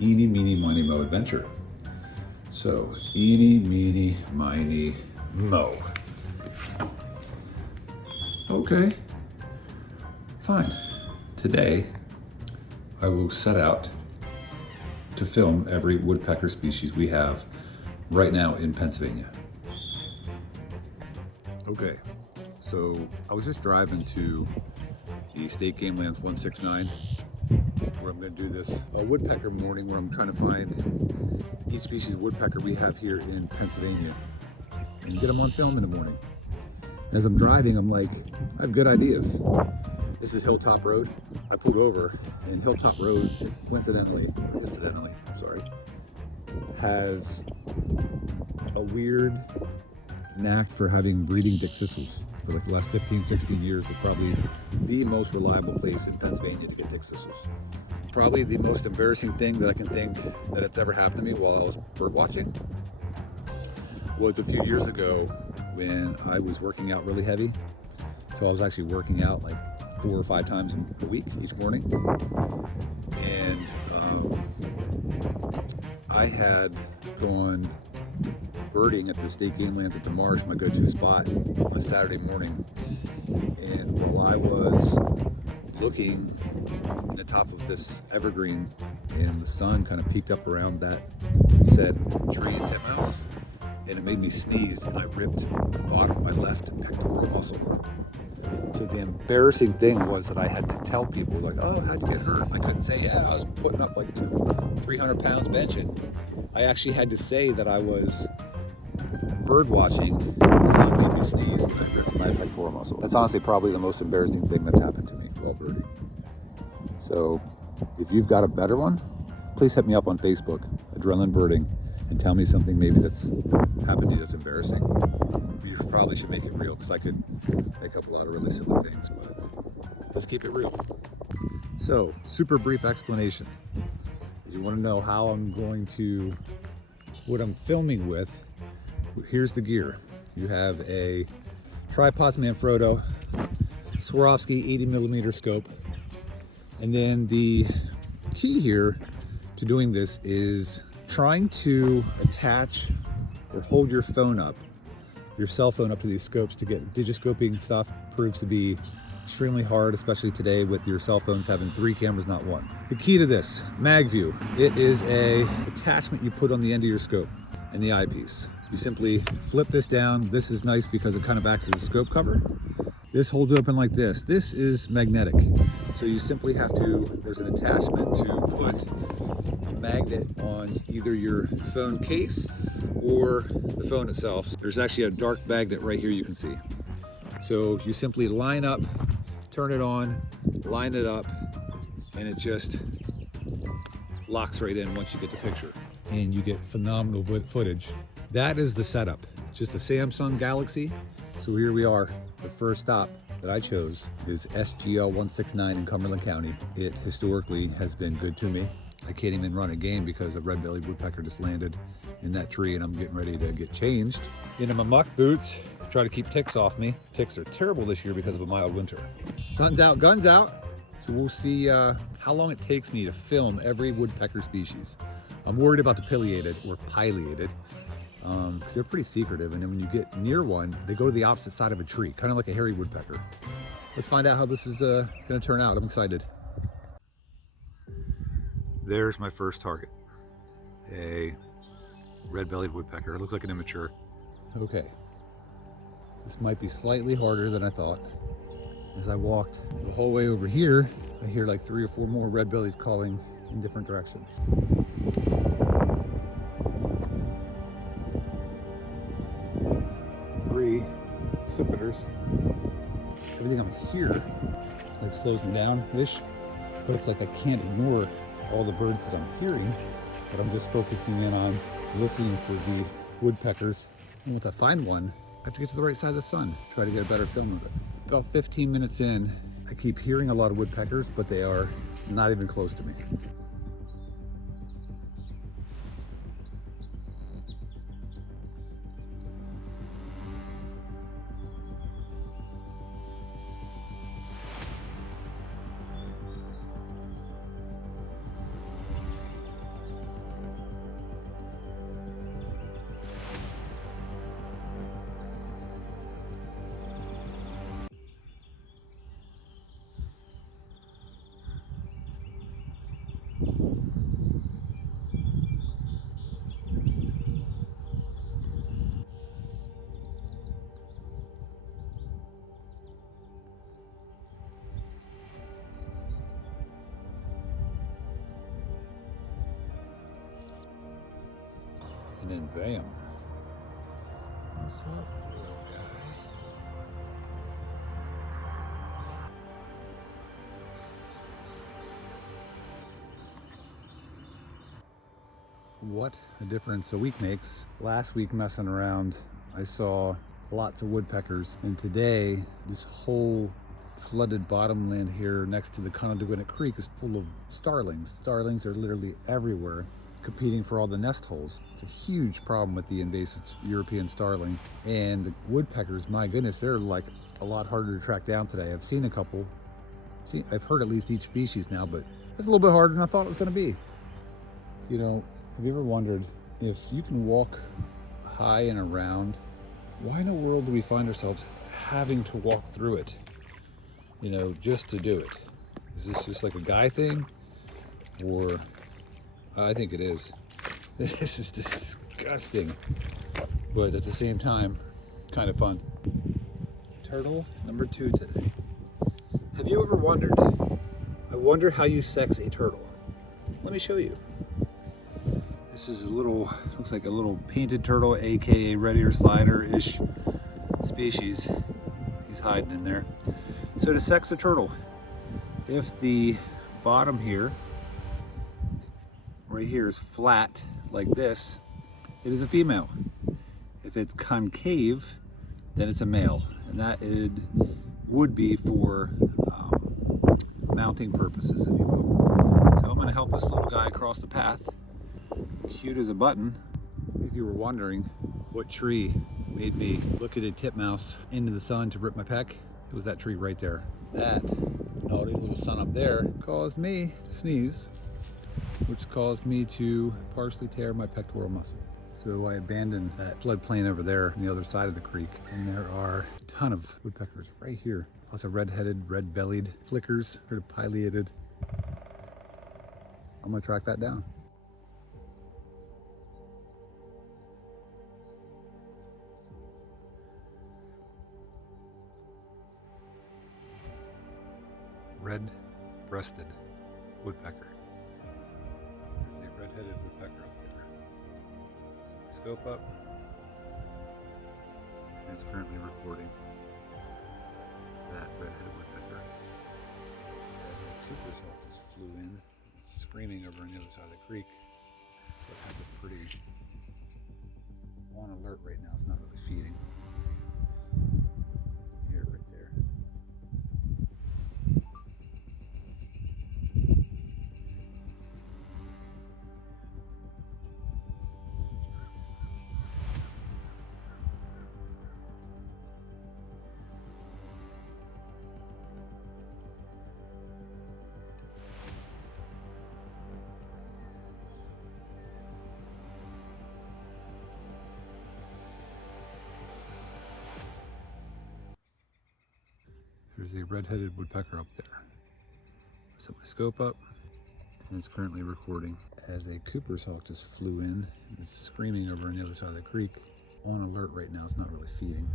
eeny, meeny, miny, mo adventure. So, eeny, meeny, miny, mo. Okay, fine. Today, I will set out to film every woodpecker species we have right now in Pennsylvania. Okay, so I was just driving to the State Game Lands 169, where I'm going to do this woodpecker morning, where I'm trying to find each species of woodpecker we have here in Pennsylvania and get them on film in the morning. As I'm driving, I'm like, I have good ideas. This is Hilltop Road. I pulled over, and Hilltop Road, incidentally, I'm sorry, has a weird knack for having breeding dickcissels. For like the last 15, 16 years, it's probably the most reliable place in Pennsylvania to get dickcissels. Probably the most embarrassing thing that I can think that it's ever happened to me while I was bird watching was a few years ago when I was working out really heavy. So I was actually working out like 4 or 5 times a week each morning. And I had gone birding at the State Game Lands at the Marsh, my go-to spot, on a Saturday morning. And while I was looking in the top of this evergreen and the sun kind of peeked up around that said tree and titmouse, and it made me sneeze, and I ripped the bottom of my left pectoral muscle. So the embarrassing thing was that I had to tell people, like, oh, how'd you get hurt? I couldn't say, yeah, I was putting up like 300 pounds benching. I actually had to say that I was bird watching, and the sun made me sneeze, and I ripped my pectoral muscle. That's honestly probably the most embarrassing thing that's happened to me while birding. So if you've got a better one, please hit me up on Facebook, Adrenaline Birding, and tell me something maybe that's happened to you that's embarrassing. You probably should make it real, because I could make up a lot of really silly things, but let's keep it real. So, super brief explanation. If you want to know how I'm going to, what I'm filming with, here's the gear. You have a tripod Manfrotto, Swarovski 80mm scope, and then the key here to doing this is trying to attach or hold your phone up, your cell phone up to these scopes. To get digiscoping stuff proves to be extremely hard, especially today with your cell phones having 3 cameras, not 1. The key to this, MagView, it is a attachment you put on the end of your scope and the eyepiece. You simply flip this down. This is nice because it kind of acts as a scope cover. This holds open like this. This is magnetic. So you simply have to, there's an attachment to put a magnet on either your phone case or the phone itself. There's actually a dark magnet right here you can see. So you simply line up, turn it on, line it up, and it just locks right in once you get the picture. And you get phenomenal footage. That is the setup. It's just a Samsung Galaxy. So here we are. The first stop that I chose is SGL 169 in Cumberland County. It historically has been good to me. I can't even run a game because a red-bellied woodpecker just landed in that tree, and I'm getting ready to get changed into my muck boots to try to keep ticks off me. Ticks are terrible this year because of a mild winter. Sun's out, guns out. So we'll see how long it takes me to film every woodpecker species. I'm worried about the pileated or pileated, because they're pretty secretive, and then when you get near one, they go to the opposite side of a tree, kind of like a hairy woodpecker. Let's find out how this is going to turn out. I'm excited. There's my first target, a red-bellied woodpecker. It looks like an immature. Okay, this might be slightly harder than I thought. As I walked the whole way over here, I hear like 3 or 4 more red-bellies calling in different directions. 3 sippeters. Everything I'm here like slows me down-ish, but it's like I can't ignore all the birds that I'm hearing, but I'm just focusing in on listening for the woodpeckers. And once I find one, I have to get to the right side of the sun, try to get a better film of it. About 15 minutes in, I keep hearing a lot of woodpeckers, but they are not even close to me. And then bam. What's up, little guy? What a difference a week makes. Last week messing around, I saw lots of woodpeckers, and today this whole flooded bottomland here next to the Conneduinit Creek is full of starlings. Starlings are literally everywhere, competing for all the nest holes. It's a huge problem with the invasive European starling. And the woodpeckers, my goodness, they're like a lot harder to track down today. I've seen a couple. I've heard at least each species now, but it's a little bit harder than I thought it was gonna be. You know, have you ever wondered if you can walk high and around, why in the world do we find ourselves having to walk through it? You know, just to do it. Is this just like a guy thing? Or I think it is. This is disgusting, but at the same time, kind of fun. Turtle number 2 today. Have you ever wondered, I wonder how you sex a turtle? Let me show you. This is a little, looks like a little painted turtle, aka red ear slider-ish species. He's hiding in there. So to sex a turtle, if the bottom here, right here, is flat like this, it is a female. If it's concave, then it's a male, and that it would be for mounting purposes, if you will. So I'm going to help this little guy across the path. Cute as a button. If you were wondering what tree made me look at a titmouse into the sun to rip my pec, it was that tree right there. That naughty little sun up there caused me to sneeze, which caused me to partially tear my pectoral muscle. So I abandoned that floodplain over there on the other side of the creek, and there are a ton of woodpeckers right here. Lots of red-headed, red-bellied flickers, sort of pileated. I'm gonna track that down. Red-breasted woodpecker. There's a red-headed woodpecker up there. So we scope up, and it's currently recording that red-headed woodpecker. As a Cooper's hawk just flew in, screaming over on the other side of the creek. So it has a pretty on alert right now. It's not really feeding. Here, right there. There's a red-headed woodpecker up there. Set my scope up, and it's currently recording. As a Cooper's hawk just flew in, it's screaming over on the other side of the creek. On alert right now, it's not really feeding.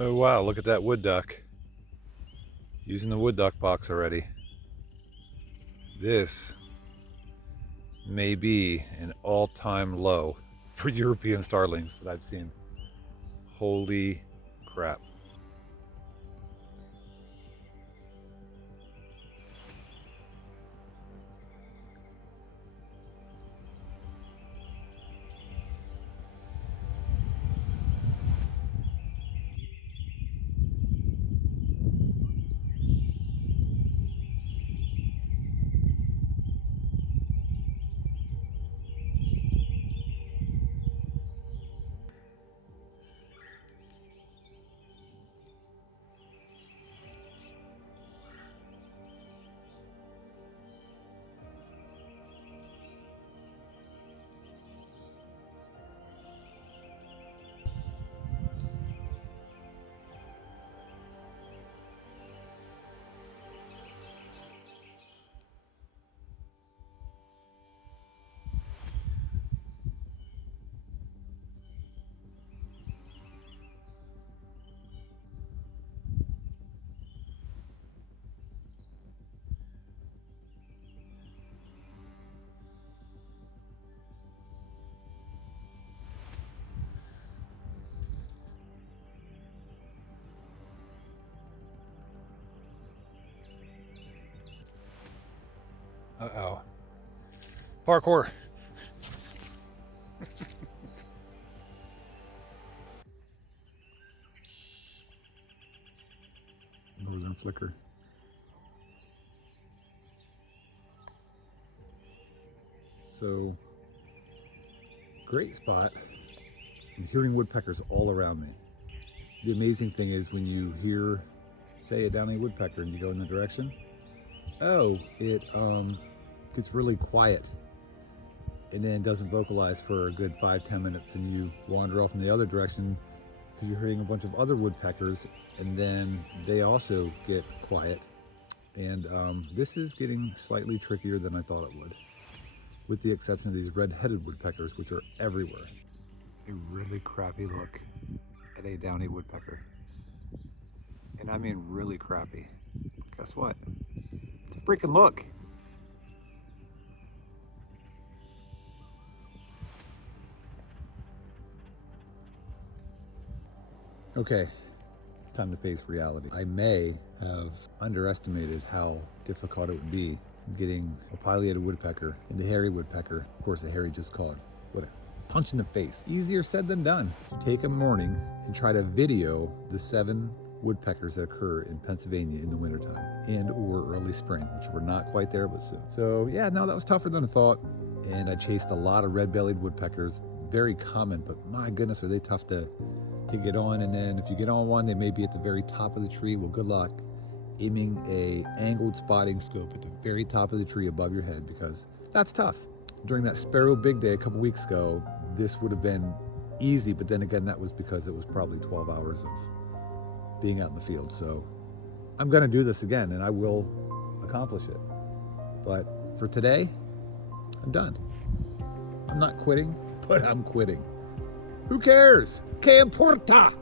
Oh wow, look at that wood duck. Using the wood duck box already. This may be an all-time low for European starlings that I've seen. Holy crap. Uh-oh. Parkour. Northern flicker. So, great spot. I'm hearing woodpeckers all around me. The amazing thing is when you hear, say, a Downy woodpecker and you go in the direction, it gets really quiet and then doesn't vocalize for a good 5-10 minutes, and you wander off in the other direction because you're hearing a bunch of other woodpeckers, and then they also get quiet. And this is getting slightly trickier than I thought it would, with the exception of these red-headed woodpeckers, which are everywhere. A really crappy look at a Downy woodpecker. And I mean really crappy. Guess what? It's a freaking look. Okay, it's time to face reality. I may have underestimated how difficult it would be getting a pileated woodpecker into hairy woodpecker. Of course, a hairy just called. What a punch in the face. Easier said than done. Take a morning and try to video the 7 woodpeckers that occur in Pennsylvania in the wintertime and or early spring, which we're not quite there, but soon. So yeah, no, that was tougher than I thought. And I chased a lot of red-bellied woodpeckers. Very common, but my goodness, are they tough to get on. And then if you get on one, they may be at the very top of the tree. Well, good luck aiming a angled spotting scope at the very top of the tree above your head, because that's tough. During that Sparrow Big Day a couple weeks ago, this would have been easy, but then again, that was because it was probably 12 hours of being out in the field. So I'm gonna do this again and I will accomplish it. But for today, I'm done. I'm not quitting, but I'm quitting. Who cares? Que importa?